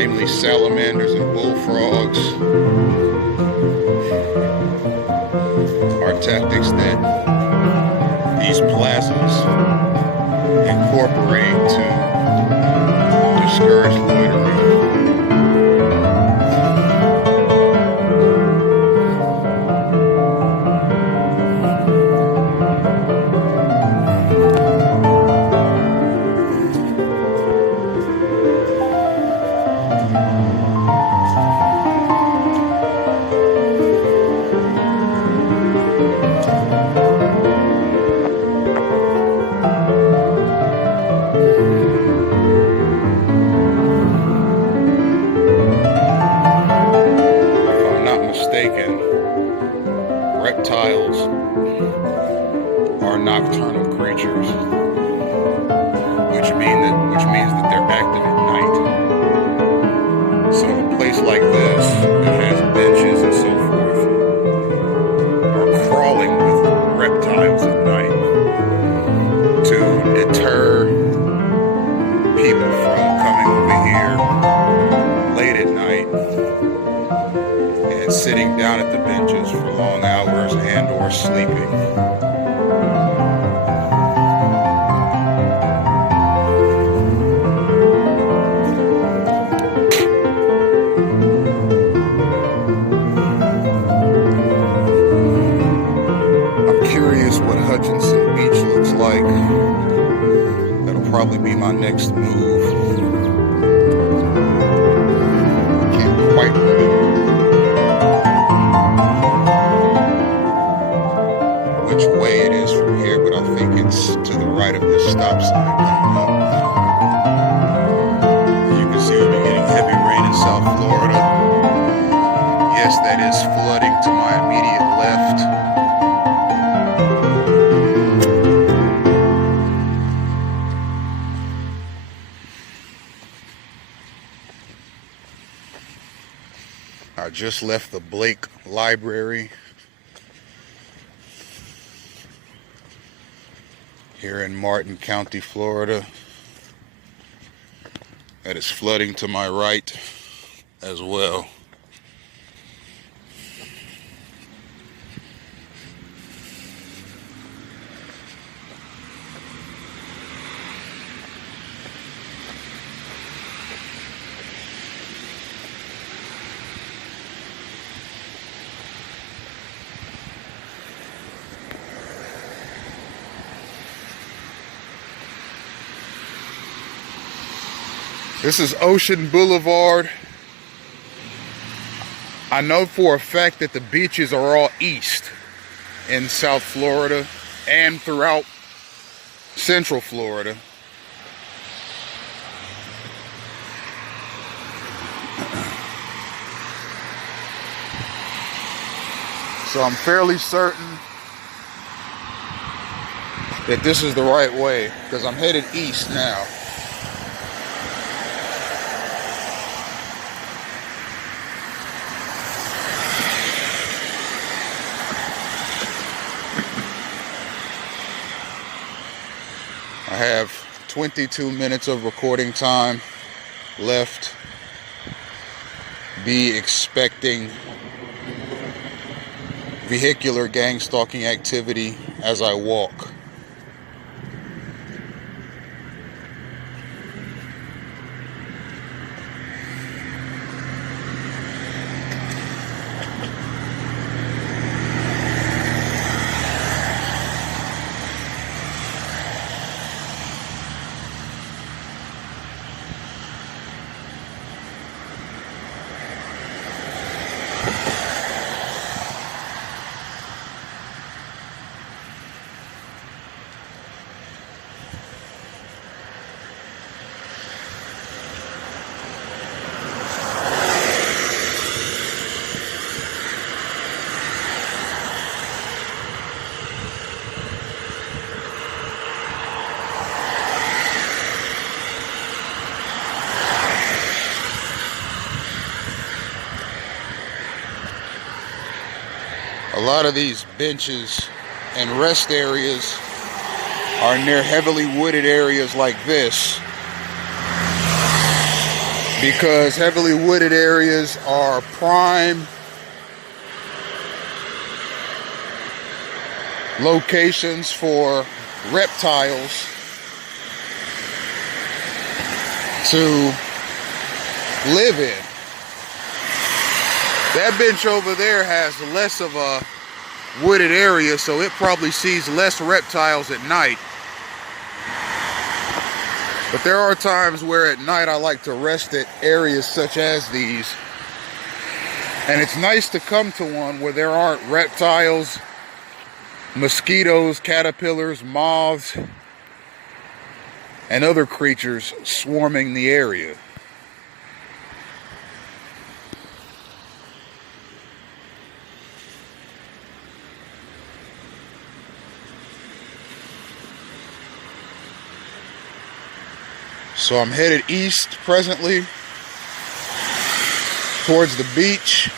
namely salamanders and bullfrogs, are tactics that these plazas incorporate to discourage loitering. Reptiles are nocturnal creatures, which means that they're active at night. So a place like this that has benches and so forth are crawling with reptiles at night to deter people from coming over here late at night and sitting down at the benches for long hours and or sleeping. I'm curious what Hutchinson Beach looks like. That'll probably be my next move. I can't quite remember which way it is from here, but I think it's to the right of this stop sign coming up. As you can see, we've been getting heavy rain in South Florida. Yes, that is flooding to my immediate left. I just left the Blake Library here in Martin County, Florida. That is flooding to my right as well. This is Ocean Boulevard. I know for a fact that the beaches are all east in South Florida and throughout Central Florida. So I'm fairly certain that this is the right way because I'm headed east now. I have 22 minutes of recording time left. Be expecting vehicular gang stalking activity as I walk. A lot of these benches and rest areas are near heavily wooded areas like this. because heavily wooded areas are prime locations for reptiles to live in. That bench over there has less of a wooded area, so it probably sees less reptiles at night. But there are times where at night I like to rest at areas such as these. And it's nice to come to one where there aren't reptiles, mosquitoes, caterpillars, moths, and other creatures swarming the area. So I'm headed east presently towards the beach.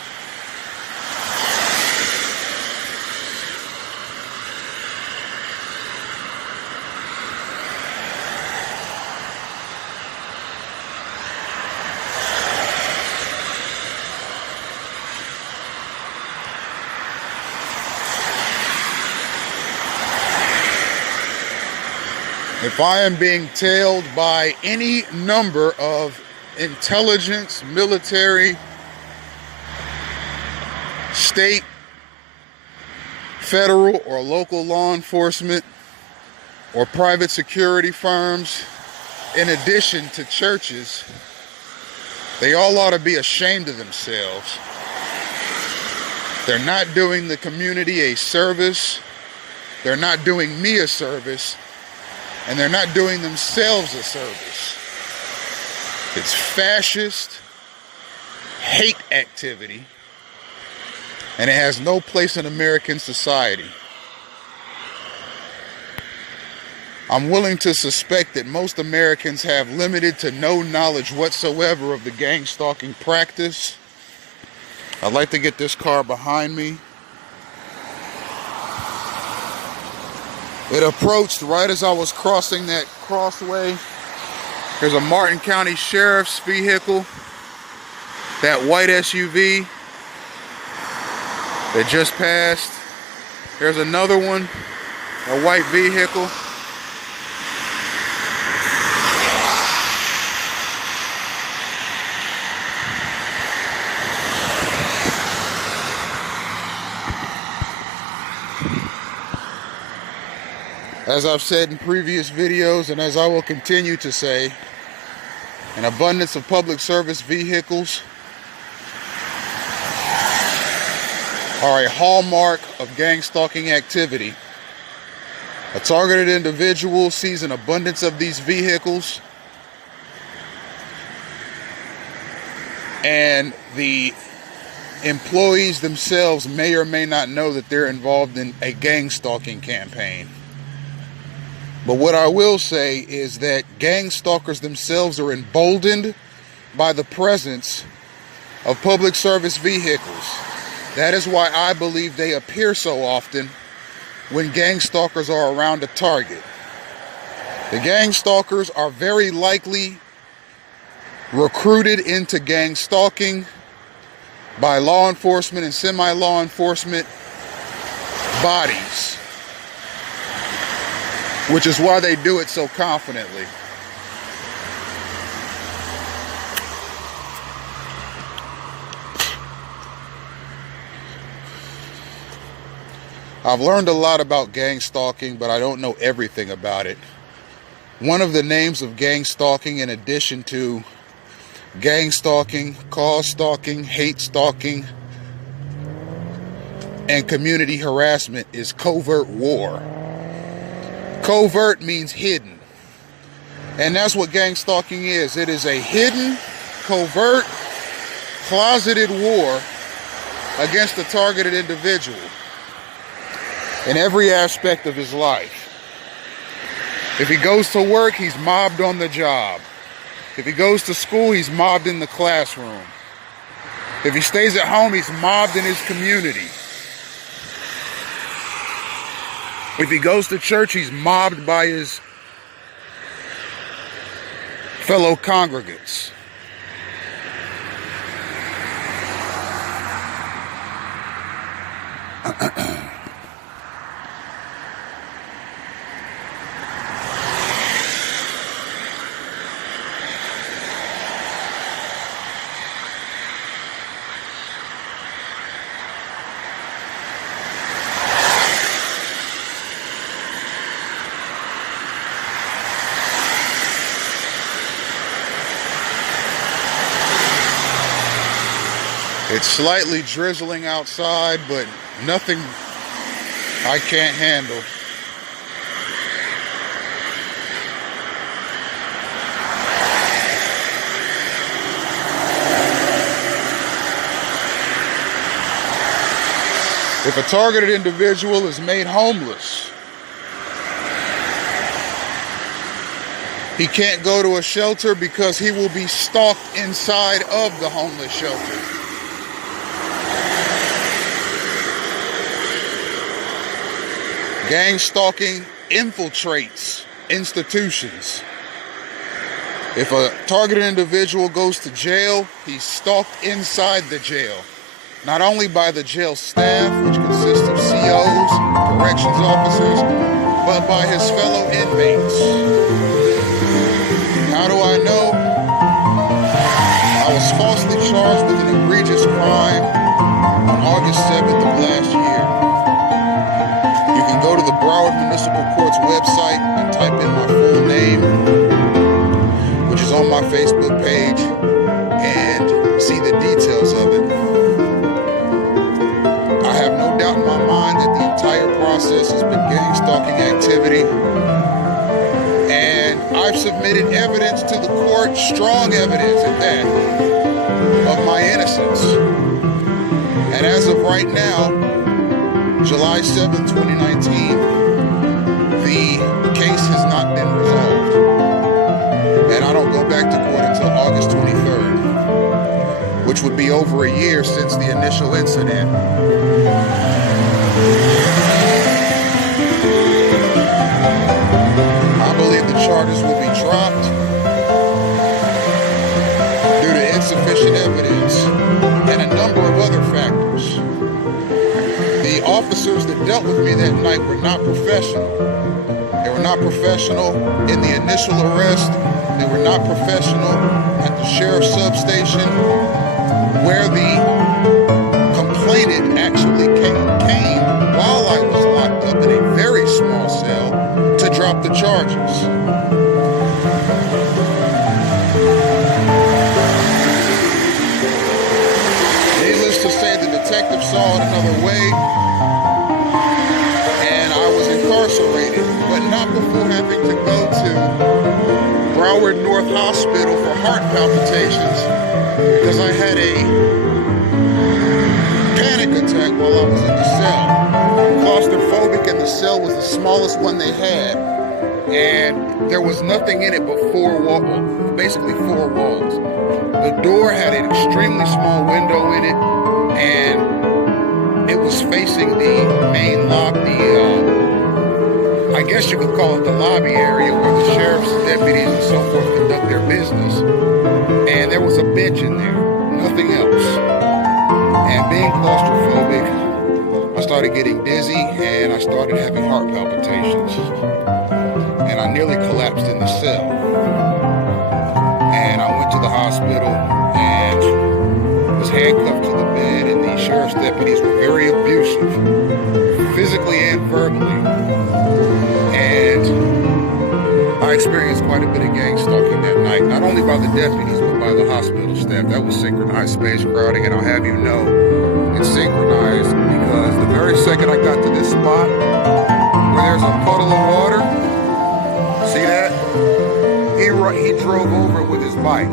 If I am being tailed by any number of intelligence, military, state, federal, or local law enforcement, or private security firms, in addition to churches, they all ought to be ashamed of themselves. They're not doing the community a service. They're not doing me a service. And they're not doing themselves a service. It's fascist hate activity, and it has no place in American society. I'm willing to suspect that most Americans have limited to no knowledge whatsoever of the gang-stalking practice. I'd like to get this car behind me. It approached right as I was crossing that crossway. There's a Martin County Sheriff's vehicle, that white SUV that just passed. There's another one, a white vehicle. As I've said in previous videos, and as I will continue to say, an abundance of public service vehicles are a hallmark of gang-stalking activity. A targeted individual sees an abundance of these vehicles, and the employees themselves may or may not know that they're involved in a gang-stalking campaign. But what I will say is that gang stalkers themselves are emboldened by the presence of public service vehicles. That is why I believe they appear so often when gang stalkers are around a target. The gang stalkers are very likely recruited into gang stalking by law enforcement and semi-law enforcement bodies, which is why they do it so confidently. I've learned a lot about gang stalking, but I don't know everything about it. One of the names of gang stalking, in addition to gang stalking, cause stalking, hate stalking, and community harassment, is covert war. Covert means hidden. And that's what gang stalking is. It is a hidden, covert, closeted war against a targeted individual in every aspect of his life. If he goes to work, he's mobbed on the job. If he goes to school, he's mobbed in the classroom. If he stays at home, he's mobbed in his community. If he goes to church, he's mobbed by his fellow congregants. It's slightly drizzling outside, but nothing I can't handle. If a targeted individual is made homeless, he can't go to a shelter because he will be stalked inside of the homeless shelter. Gang stalking infiltrates institutions. If a targeted individual goes to jail, he's stalked inside the jail. Not only by the jail staff, which consists of COs, corrections officers, but by his fellow inmates. How do I know? I was falsely charged with an egregious crime on August 7th of last year. You can go to the Broward Municipal Court's website and type in my full name, which is on my Facebook page, and see the details of it. I have no doubt in my mind that the entire process has been gang stalking activity, and I've submitted evidence to the court, strong evidence at that, of my innocence. And as of right now, July 7th, 2019, the case has not been resolved. And I don't go back to court until August 23rd, which would be over a year since the initial incident. I believe the charges will be dropped due to insufficient evidence and a number of other factors. The officers that dealt with me that night were not professional. They were not professional in the initial arrest. They were not professional at the sheriff's substation, where the complainant actually came while I was locked up in a very small cell to drop the charges. Needless to say, the detective saw it another way, and I was incarcerated, but not before having to go to Broward North Hospital for heart palpitations because I had a panic attack while I was in the cell. Claustrophobic, and the cell was the smallest one they had, and there was nothing in it but basically four walls. The door had an extremely small window in it, and it was facing the main lobby, I guess you could call it the lobby area where the sheriff's deputies and so forth conduct their business. And there was a bench in there, nothing else. And being claustrophobic, I started getting dizzy and I started having heart palpitations. And I nearly collapsed in the cell. And I went to the hospital and was handcuffed to the bed, and the sheriff's deputies were very abusive, physically and verbally. And I experienced quite a bit of gang stalking that night, not only by the deputies, but by the hospital staff. That was synchronized space crowding, and I'll have you know it's synchronized because the very second I got to this spot where there's a puddle of water, see that? He drove over it with his bike.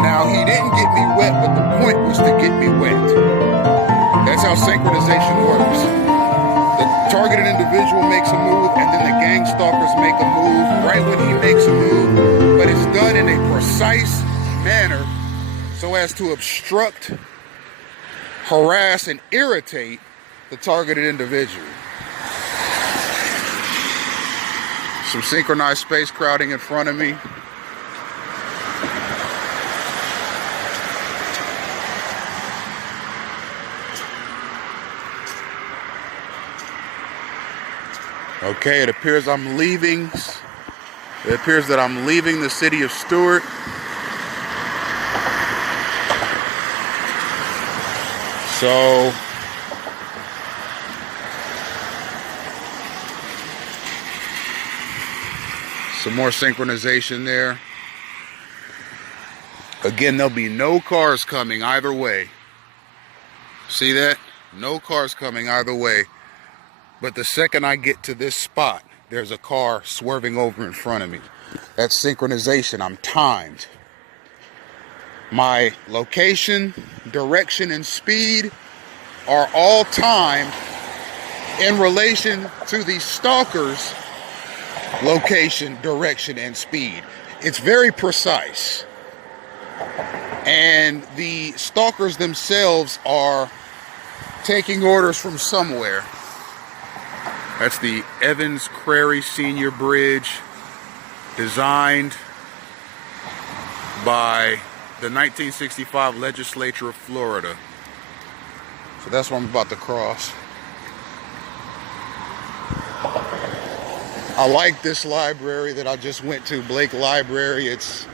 Now, he didn't get me wet, but the point was to get me wet. That's how synchronization works. The targeted individual makes a move, and then the gang stalkers make a move right when he makes a move, but it's done in a precise manner so as to obstruct, harass, and irritate the targeted individual. Some synchronized space crowding in front of me. Okay, it appears I'm leaving. It appears that I'm leaving the city of Stewart. So some more synchronization there. Again, there'll be no cars coming either way. See that? No cars coming either way. But the second I get to this spot, there's a car swerving over in front of me. That's synchronization. I'm timed. My location, direction, and speed are all timed in relation to the stalker's location, direction, and speed. It's very precise. And the stalkers themselves are taking orders from somewhere. That's the Evans Crary Senior Bridge, designed by the 1965 legislature of Florida. So that's what I'm about to cross. I like this library that I just went to, Blake Library. It's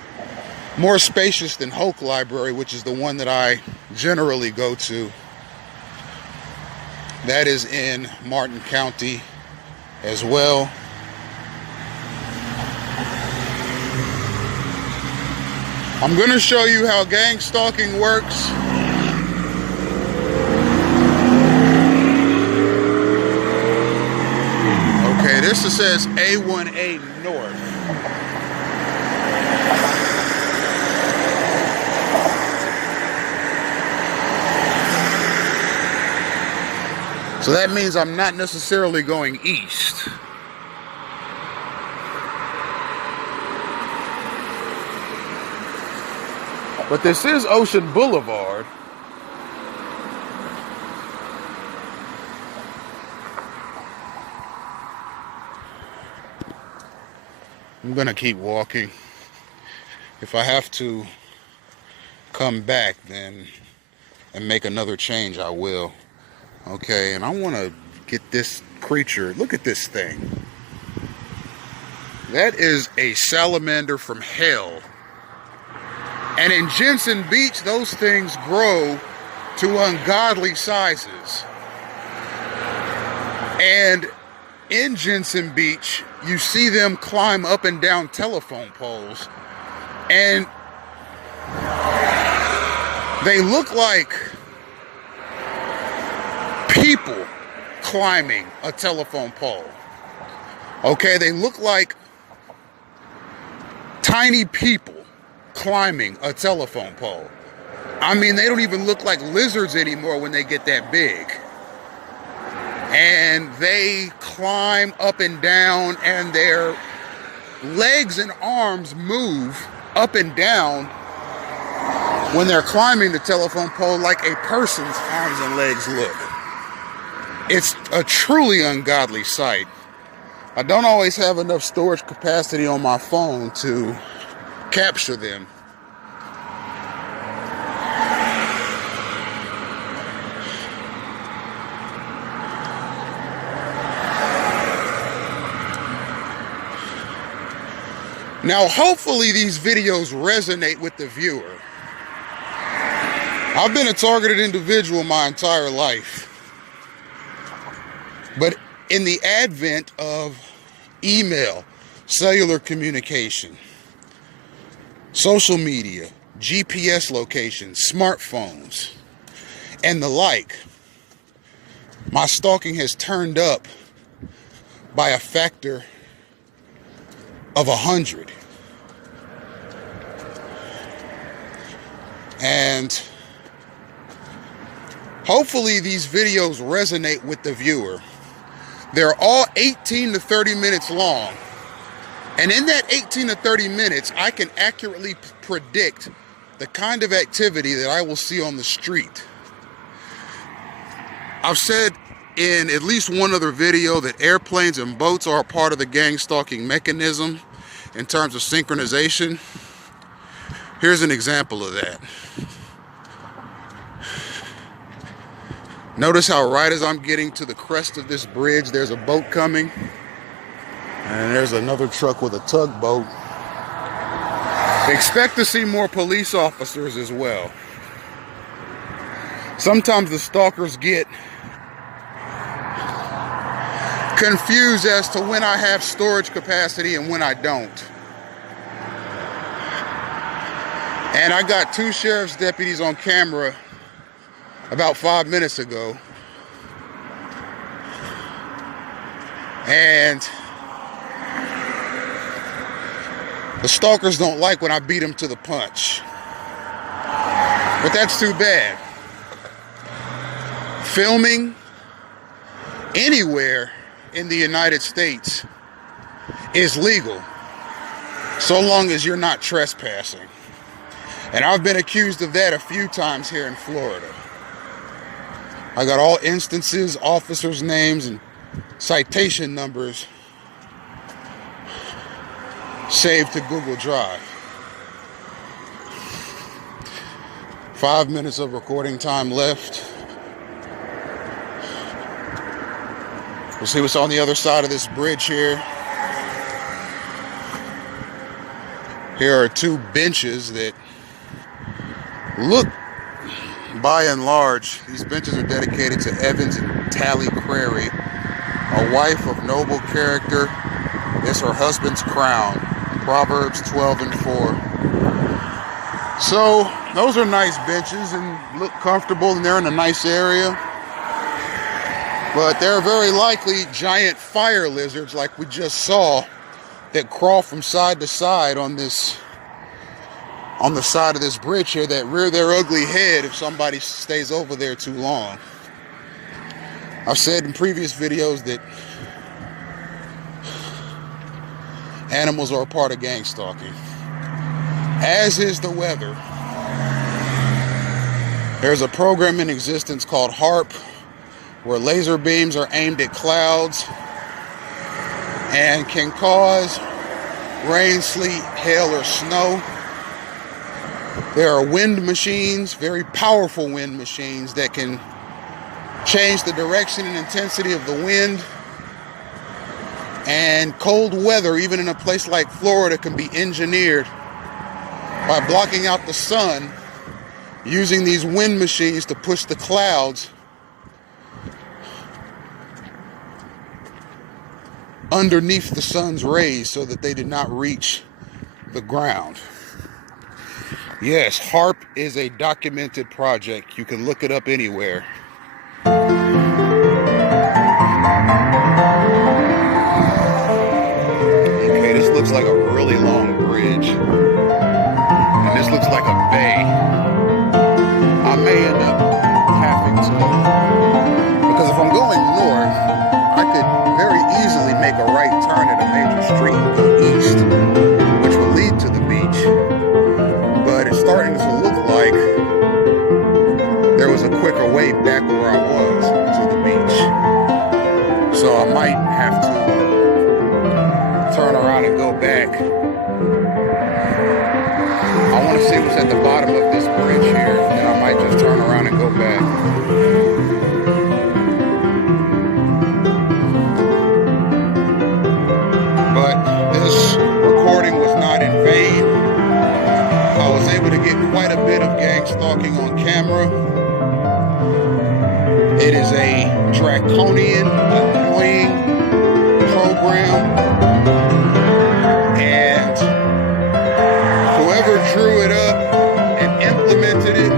more spacious than Hoke Library, which is the one that I generally go to. That is in Martin County as well. I'm going to show you how gang stalking works. Okay, this says A1A North. So that means I'm not necessarily going east. But this is Ocean Boulevard. I'm gonna keep walking. If I have to come back then and make another change, I will. Okay, and I want to get this creature. Look at this thing. That is a salamander from hell. And in Jensen Beach, those things grow to ungodly sizes. And in Jensen Beach, you see them climb up and down telephone poles. And they look like people climbing a telephone pole. Okay, they look like tiny people climbing a telephone pole. I mean, they don't even look like lizards anymore when they get that big. And they climb up and down, and their legs and arms move up and down when they're climbing the telephone pole like a person's arms and legs look. It's a truly ungodly sight. I don't always have enough storage capacity on my phone to capture them. Now, hopefully these videos resonate with the viewer. I've been a targeted individual my entire life. But in the advent of email, cellular communication, social media, GPS locations, smartphones, and the like, my stalking has turned up by a factor of 100. And hopefully these videos resonate with the viewer. They're all 18 to 30 minutes long. And in that 18 to 30 minutes, I can accurately predict the kind of activity that I will see on the street. I've said in at least one other video that airplanes and boats are a part of the gang stalking mechanism in terms of synchronization. Here's an example of that. Notice how right as I'm getting to the crest of this bridge, there's a boat coming. And there's another truck with a tugboat. Expect to see more police officers as well. Sometimes the stalkers get confused as to when I have storage capacity and when I don't. And I got 2 sheriff's deputies on camera about 5 minutes ago. And the stalkers don't like when I beat them to the punch. But that's too bad. Filming anywhere in the United States is legal, so long as you're not trespassing. And I've been accused of that a few times here in Florida. I got all instances, officers' names, and citation numbers saved to Google Drive. 5 minutes of recording time left. We'll see what's on the other side of this bridge here. Here are 2 benches that look, by and large, these benches are dedicated to Evans and Tally Crary, a wife of noble character. Is her husband's crown. Proverbs 12 and 4. So those are nice benches and look comfortable, and they're in a nice area. But there are very likely giant fire lizards like we just saw that crawl from side to side on the side of this bridge here, that rear their ugly head if somebody stays over there too long. I've said in previous videos that animals are a part of gang stalking, as is the weather. There's a program in existence called HARP, where laser beams are aimed at clouds and can cause rain, sleet, hail, or snow. There are wind machines, very powerful wind machines, that can change the direction and intensity of the wind. And cold weather, even in a place like Florida, can be engineered by blocking out the sun, using these wind machines to push the clouds underneath the sun's rays so that they did not reach the ground. Yes, HARP is a documented project. You can look it up anywhere. Okay, this looks like a really long bridge. And this looks like a bay. I may end up having to, because if I'm going north, I could very easily make a right turn at a major street and go east, which will lead to the beach. But it's starting to look like there was a quicker way back where I was to the beach. So I might have to turn around and go back. I want to see what's at the bottom of this bridge here, and I might just turn around and go back. But this recording was not in vain. I was able to get quite a bit of gang stalking on camera. It is a draconian, annoying program, and whoever drew it up and implemented it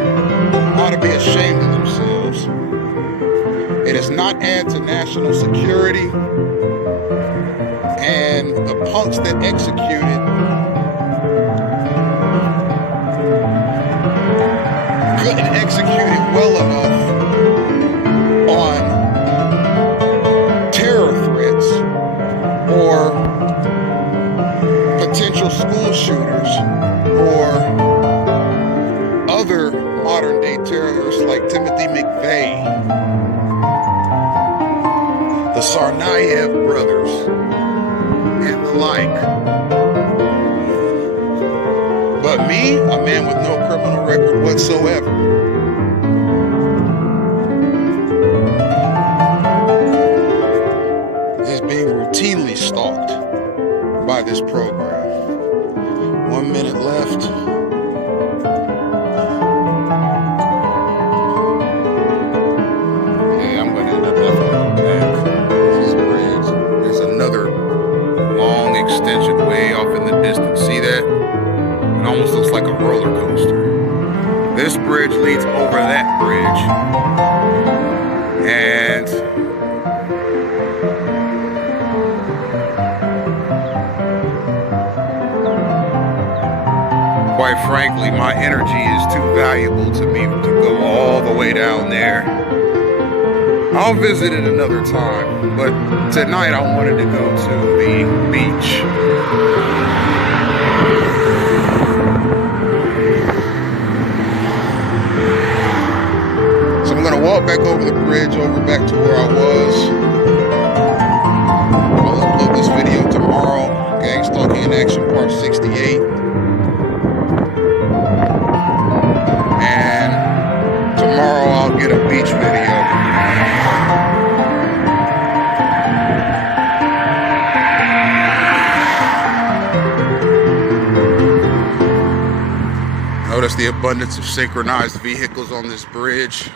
ought to be ashamed of themselves. It does not add to national security, and the punks that execute it couldn't execute it well enough on terror threats or potential school shooters or other modern day terrorists like Timothy McVeigh, the Tsarnaev brothers, and the like. But me, a man with no criminal record whatsoever, is being routinely stalked. this program. 1 minute left. Yeah, I'm going to end up having to go back. This bridge. There's another long extension way off in the distance. See that? It almost looks like a roller coaster. This bridge leads over that bridge. And quite frankly, my energy is too valuable to me to go all the way down there. I'll visit it another time, but tonight I wanted to go to the beach. So I'm going to walk back over the bridge, over back to where I was. I'll upload this video tomorrow. Gangstalking in Action Part 68. And tomorrow I'll get a beach video. Notice the abundance of synchronized vehicles on this bridge.